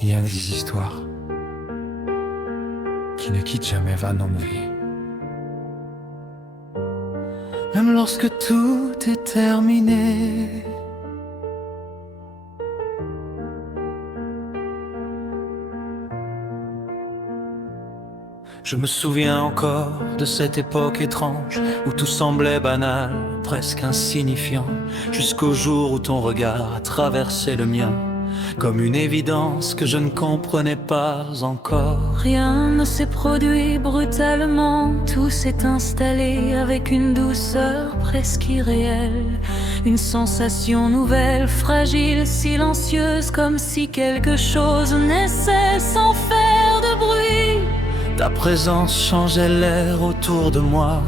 Il y a des histoires qui ne quittent jamais Van ennuyé. Même lorsque tout est terminé. Je me souviens encore de cette époque étrange où tout semblait banal, presque insignifiant, jusqu'au jour où ton regard a traversé le mien, comme une évidence que je ne comprenais pas encore. Rien ne s'est produit brutalement, tout s'est installé avec une douceur presque irréelle. Une sensation nouvelle, fragile, silencieuse, comme si quelque chose naissait sans faire de bruit. Ta présence changeait l'air autour de moi.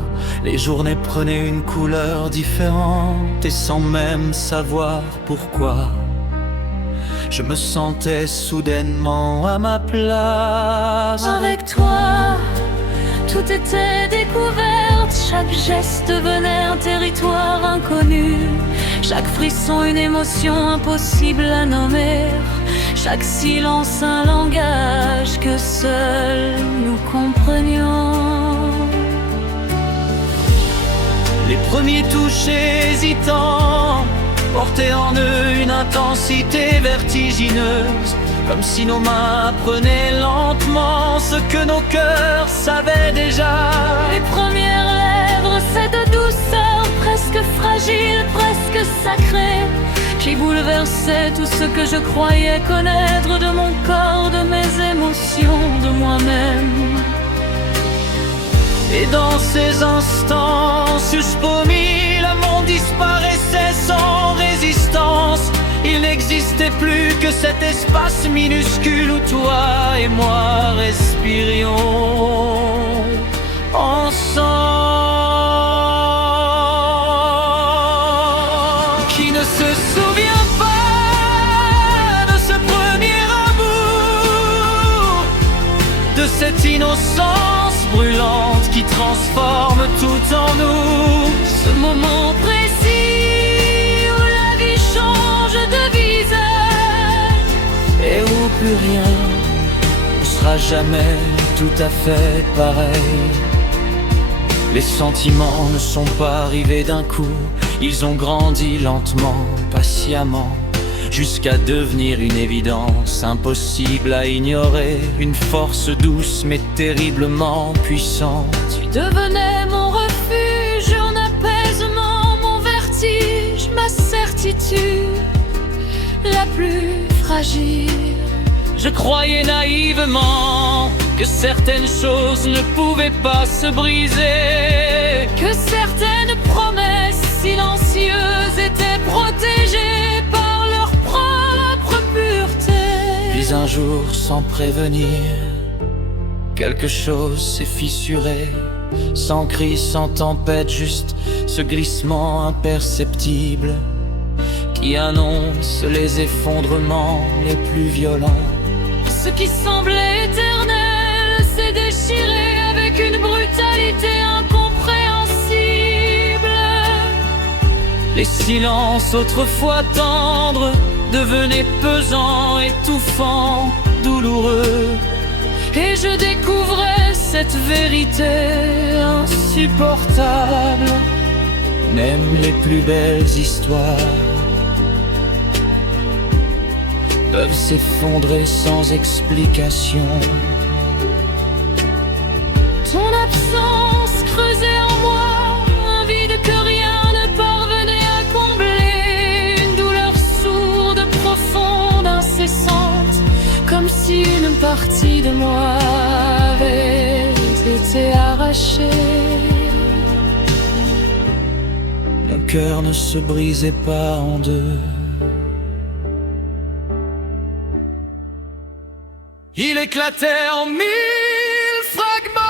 Les journées prenaient une couleur différente et sans même savoir pourquoi. Je me sentais soudainement à ma place. Avec toi, tout était découverte. Chaque geste devenait un territoire inconnu. Chaque frisson une émotion impossible à nommer. Chaque silence un langage que seuls nous comprenions. Les premiers touchés hésitants portaient en eux une intensité vertigineuse, comme si nos mains apprenaient lentement ce que nos cœurs savaient déjà. Les premières lèvres, cette douceur presque fragile, presque sacrée, qui bouleversait tout ce que je croyais connaître de mon corps, de mes émotions, de moi-même. Et dans ces instants suspendus, le monde disparaissait sans résistance. Il n'existait plus que cet espace minuscule où toi et moi respirions ensemble. Qui ne se souvient pas de ce premier amour, de cette innocence brûlante qui transforme tout en nous? Ce moment précis où la vie change de visage Et où plus rien ne sera jamais tout à fait pareil. Les sentiments ne sont pas arrivés d'un coup, ils ont grandi lentement, patiemment, jusqu'à devenir une évidence impossible à ignorer. Une force douce mais terriblement puissante. Tu devenais mon refuge, mon apaisement, mon vertige, ma certitude la plus fragile. Je croyais naïvement que certaines choses ne pouvaient pas se briser, que certaines promesses silencieuses étaient protégées par leur propre pureté. Puis un jour, sans prévenir, quelque chose s'est fissuré. Sans cri, sans tempête, juste ce glissement imperceptible qui annonce les effondrements les plus violents. Ce qui semblait éternel s'est déchiré avec une brutalité incompréhensible. Les silences autrefois tendres devenaient pesants, étouffants, douloureux. Et je découvrais Cette vérité insupportable. Même les plus belles histoires peuvent s'effondrer sans explication. ton absence creusait en moi un vide que rien ne parvenait à combler. Une douleur sourde, profonde, incessante, comme si une partie de moi avait été arrachée. Mon cœur ne se brisait pas en deux. Il éclatait en mille fragments.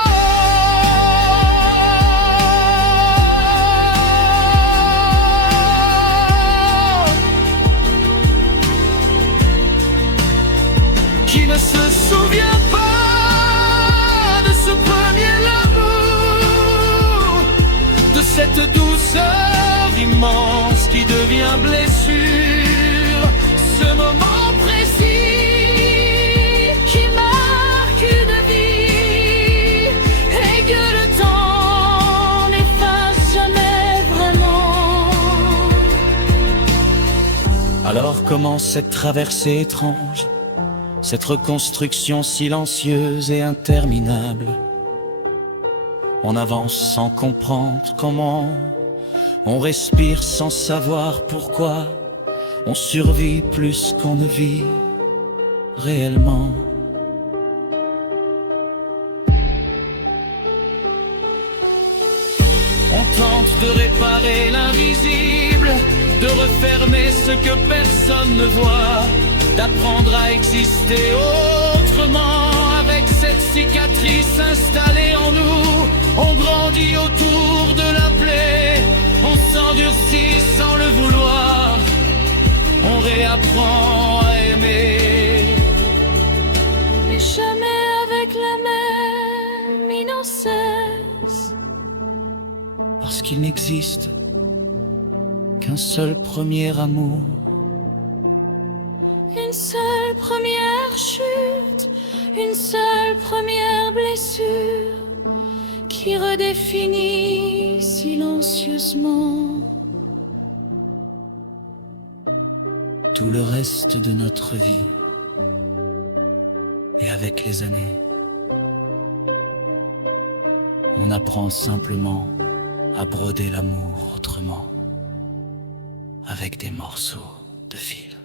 Qui ne se souvient pas de ce premier amour, de cette douceur immense qui devient blessure? Ce moment précis Alors commence cette traversée étrange, cette reconstruction silencieuse et interminable. On avance sans comprendre comment, on respire sans savoir pourquoi, on survit plus qu'on ne vit réellement. On tente de réparer l'invisible, de refermer ce que personne ne voit, d'apprendre à exister autrement. Avec cette cicatrice installée en nous, on grandit autour de la plaie, on s'endurcit sans le vouloir, on réapprend à aimer. Et jamais avec la même innocence, parce qu'il n'existe qu'un seul premier amour. une seule première chute, une seule première blessure qui redéfinit silencieusement tout le reste de notre vie. Et avec les années, on apprend simplement à broder l'amour autrement, avec des morceaux de fil.